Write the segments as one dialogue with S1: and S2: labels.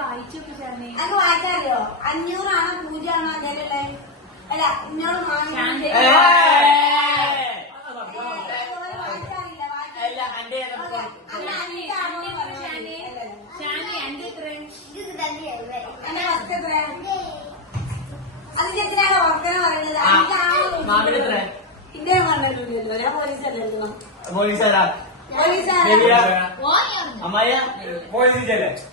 S1: വായിച്ചോ
S2: അഞ്ഞൂറാണോ പൂജയാണോ അതല്ലേ അല്ല ഇന്നോട് അതിനെത്രയാണോ വർക്കന
S3: പറയുന്നത്
S2: ഇന്ത്യ പറഞ്ഞിട്ടുണ്ടല്ലോ ഞാൻ പോലീസല്ലോ
S3: പോലീസാരാ പോലീസാരാ അമ്മയ പോലീസ്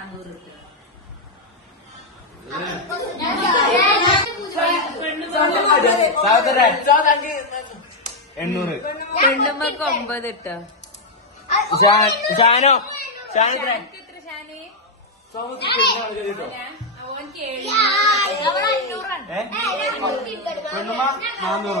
S3: എണ്ണൂറ്
S1: പെണ്ണുമ്പക്ക് ഒമ്പത് ഇട്ട
S3: ഷാനോ ഷാനോ
S1: പെണ്ണുമ്പ
S3: നാന്നൂറോ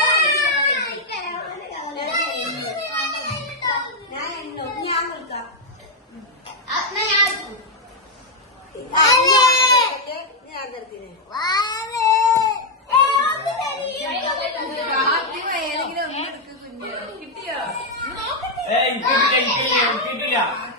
S2: ഏതെങ്കിലും
S1: ഒന്നെടുക്ക് കുഞ്ഞു
S3: കിട്ടിയോ കിട്ടില്ല